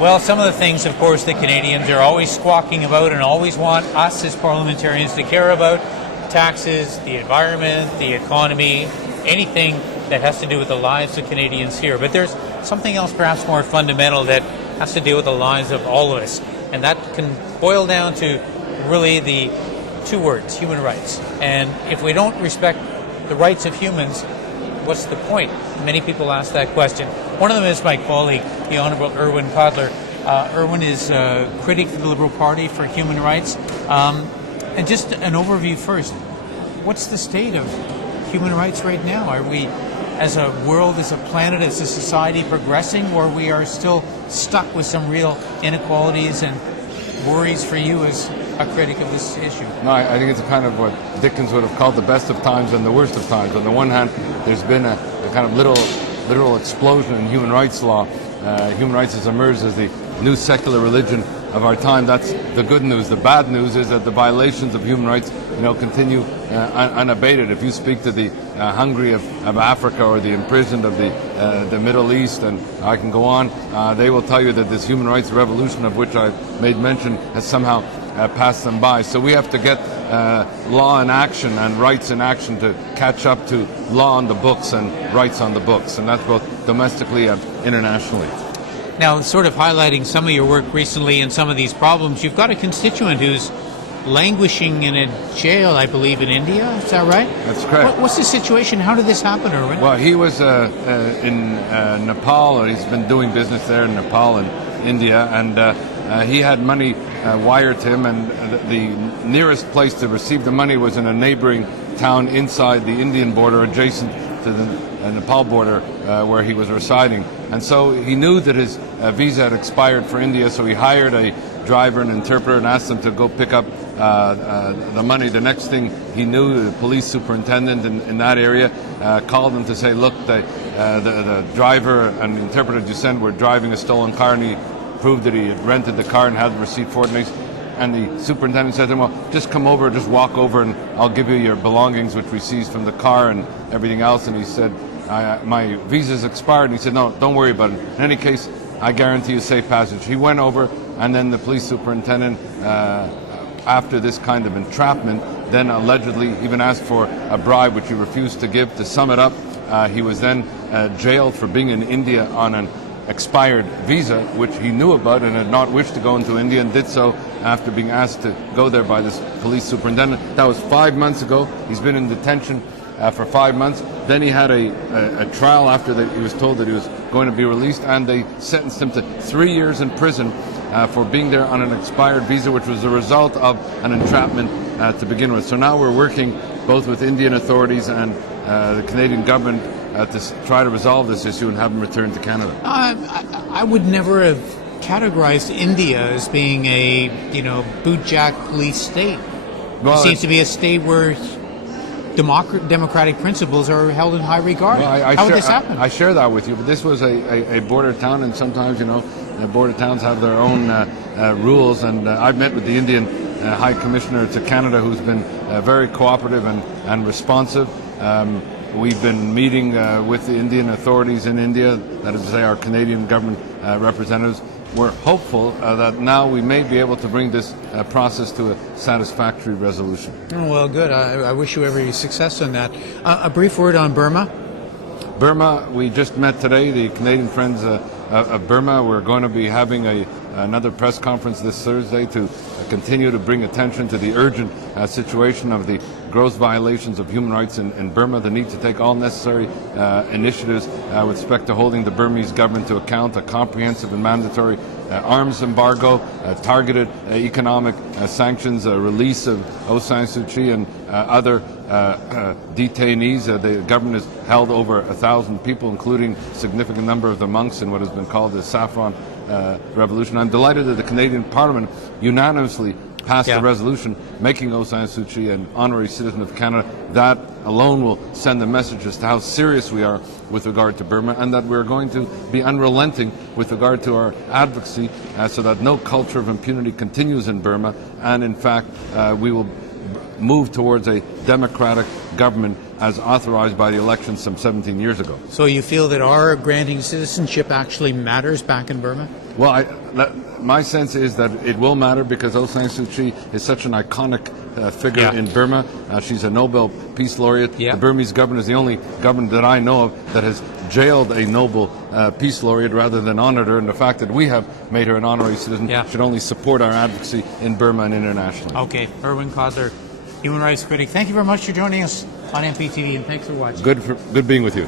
Well, some of the things, of course, the Canadians are always squawking about and always want us as parliamentarians to care about: taxes, the environment, the economy, anything that has to do with the lives of Canadians here. But there's something else perhaps more fundamental that has to do with the lives of all of us, and that can boil down to really the two words: human rights. And if we don't respect the rights of humans, what's the point? Many people ask that question. One of them is my colleague, the Honourable Irwin Cotler. Irwin is a critic for the Liberal Party for human rights. And just an overview first. What's the state of human rights right now? Are we, as a world, as a planet, as a society, progressing, or we are still stuck with some real inequalities and worries for you as a critic of this issue? No, I think it's kind of what Dickens would have called the best of times and the worst of times. On the one hand, there's been a kind of literal explosion in human rights law. Human rights has emerged as the new secular religion of our time. That's the good news. The bad news is that the violations of human rights, continue unabated. If you speak to the hungry of Africa or the imprisoned of the Middle East, and I can go on, they will tell you that this human rights revolution of which I've made mention has somehow passed them by. So we have to get law in action and rights in action to catch up to law on the books and rights on the books, and that's both domestically and internationally. Now, sort of highlighting some of your work recently and some of these problems, you've got a constituent who's languishing in a jail, I believe, in India. Is that right? That's correct. What's the situation? How did this happen, Irwin? Well, he was in Nepal, or he's been doing business there in Nepal and India, and he had money wired to him, and the nearest place to receive the money was in a neighboring town inside the Indian border, adjacent to the Nepal border where he was residing. And so he knew that his visa had expired for India, so he hired a driver and interpreter and asked them to go pick up the money. The next thing he knew, the police superintendent in that area called him to say, look, the driver and the interpreter you sent were driving a stolen car, and he proved that he had rented the car and had the receipt for it. And the superintendent said to him, well, just come over, just walk over, and I'll give you your belongings, which we seized from the car and everything else. And he said, my visa's expired. And he said, no, don't worry about it. In any case, I guarantee you safe passage. He went over, and then the police superintendent, after this kind of entrapment, then allegedly even asked for a bribe, which he refused to give. To sum it up, he was then jailed for being in India on an expired visa, which he knew about and had not wished to go into India, and did so after being asked to go there by this police superintendent. That was 5 months ago. He's been in detention for 5 months. Then he had a trial after that. He was told that he was going to be released, and they sentenced him to 3 years in prison for being there on an expired visa, which was a result of an entrapment to begin with. So now we're working both with Indian authorities and the Canadian government to try to resolve this issue and have him returned to Canada. I would never have categorized India as being a, bootjack police state. Well, it seems to be a state where democratic principles are held in high regard. Well, How would this happen? I share that with you, but this was a border town, and sometimes, border towns have their own rules, and I've met with the Indian High Commissioner to Canada, who's been very cooperative and responsive. We've been meeting with the Indian authorities in India, that is to say our Canadian government representatives. We're hopeful that now we may be able to bring this process to a satisfactory resolution. Oh, well, good. I wish you every success on that. A brief word on Burma. Burma, we just met today, the Canadian friends of Burma. We're going to be having another press conference this Thursday to continue to bring attention to the urgent situation of the gross violations of human rights in Burma, the need to take all necessary initiatives with respect to holding the Burmese government to account, a comprehensive and mandatory arms embargo, targeted economic sanctions, release of Aung San Suu Kyi and other detainees. The government has held over 1,000 people, including a significant number of the monks in what has been called the Saffron Revolution. I'm delighted that the Canadian Parliament unanimously passed a resolution making Aung San Suu Kyi an honorary citizen of Canada. That alone will send a message as to how serious we are with regard to Burma, and that we're going to be unrelenting with regard to our advocacy so that no culture of impunity continues in Burma, and in fact we will move towards a democratic government as authorized by the elections some 17 years ago. So you feel that our granting citizenship actually matters back in Burma? Well, my sense is that it will matter because Aung San Suu Kyi is such an iconic figure Yeah. in Burma. She's a Nobel Peace Laureate. Yeah. The Burmese government is the only government that I know of that has jailed a Nobel Peace Laureate rather than honored her. And the fact that we have made her an honorary citizen Yeah. should only support our advocacy in Burma and internationally. Okay, Irwin Cotler, human rights critic. Thank you very much for joining us on MPtv, and thanks for watching. Good being with you.